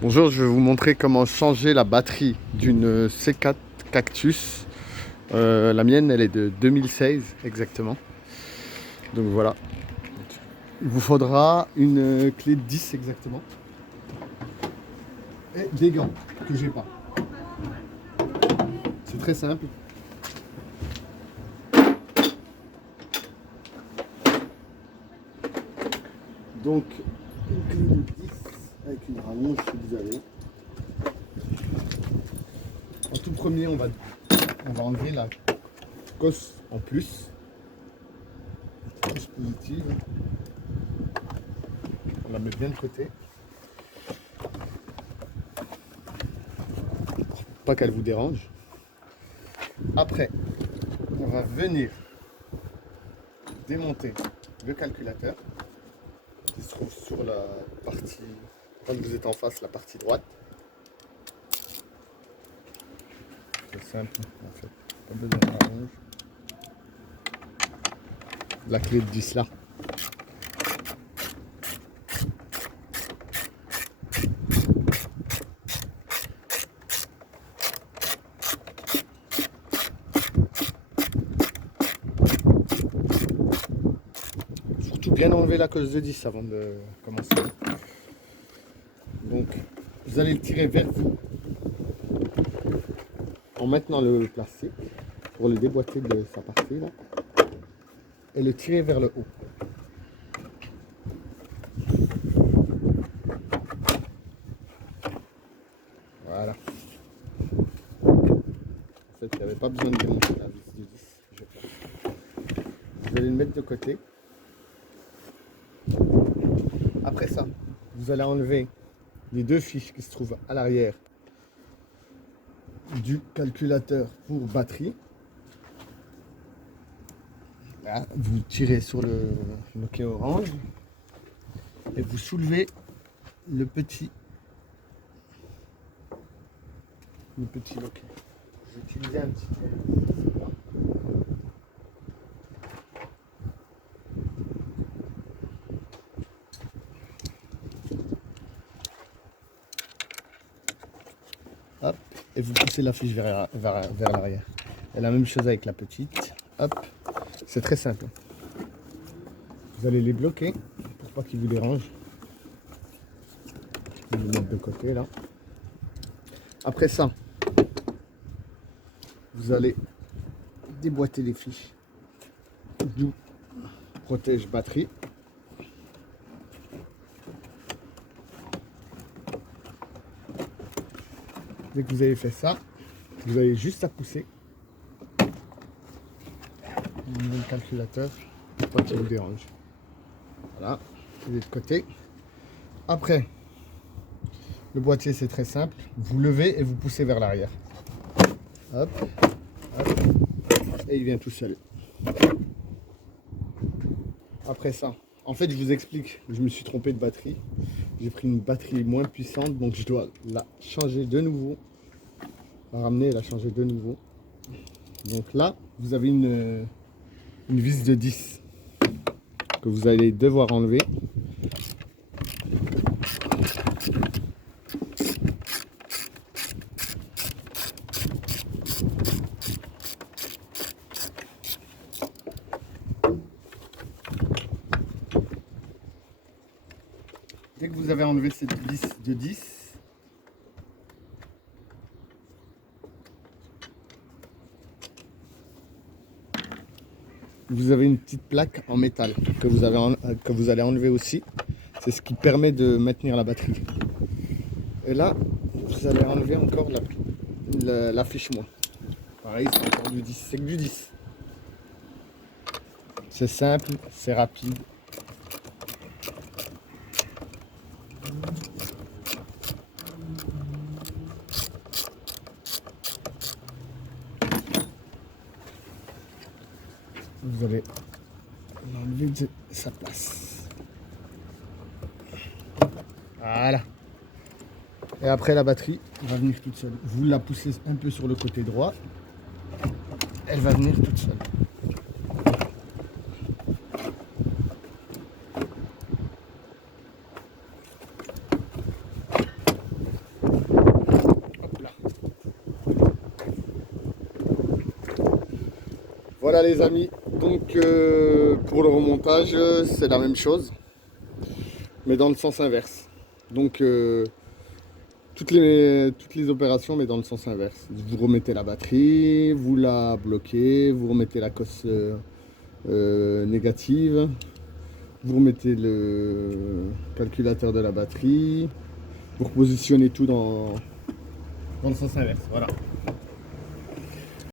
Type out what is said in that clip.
Bonjour, je vais vous montrer comment changer la batterie d'une C4 Cactus. La mienne, elle est de 2016 exactement. Donc voilà. Il vous faudra une clé de 10 exactement. Et des gants que j'ai pas. C'est très simple. Donc une clé de 10 avec une rallonge si vous avez. En tout premier, on va enlever la cosse en plus. Cosse positive. On la met bien de côté. Pas qu'elle vous dérange. Après, on va venir démonter le calculateur qui se trouve sur la partie, quand vous êtes en face, la partie droite. C'est simple en fait, pas besoin de rallonge. La clé de 10 là. Surtout bien enlever la cosse de 10 avant de commencer. Donc vous allez le tirer vers vous en maintenant le plastique pour le déboîter de sa partie là et le tirer vers le haut. Voilà. En fait, il n'y avait pas besoin de démonter la vis du 10. Vous allez le mettre de côté. Après ça, vous allez enlever les deux fiches qui se trouvent à l'arrière du calculateur pour batterie. Là, vous tirez sur le loquet orange et vous soulevez le petit loquet. Je vais utiliser un petit hop, et vous poussez la fiche vers l'arrière. Et la même chose avec la petite. Hop, c'est très simple. Vous allez les bloquer pour pas qu'ils vous dérangent. Vous les mettre de côté là. Après ça, vous allez déboîter les fiches du protège batterie. Dès que vous avez fait ça, vous avez juste à pousser le calculateur pour pas qu'il vous dérange. Voilà, il est de côté. Après, le boîtier c'est très simple. Vous levez et vous poussez vers l'arrière. Hop, hop, et il vient tout seul. Après ça, en fait je vous explique, je me suis trompé de batterie. J'ai pris une batterie moins puissante, donc je dois la changer de nouveau. La ramener et la changer de nouveau. Donc là, vous avez une vis de 10 que vous allez devoir enlever. Dès que vous avez enlevé cette vis de 10, vous avez une petite plaque en métal que vous allez enlever aussi. C'est ce qui permet de maintenir la batterie. Et là, vous allez enlever encore la fiche moins. Pareil, c'est encore du 10. C'est que du 10. C'est simple, c'est rapide. Vous allez l'enlever de sa place. Voilà. Et après la batterie va venir toute seule. Vous la poussez un peu sur le côté droit. Elle va venir toute seule. Voilà les amis, donc pour le remontage, c'est la même chose, mais dans le sens inverse. Donc toutes les opérations, mais dans le sens inverse. Vous remettez la batterie, vous la bloquez, vous remettez la cosse négative, vous remettez le calculateur de la batterie, vous repositionnez tout dans le sens inverse. Voilà.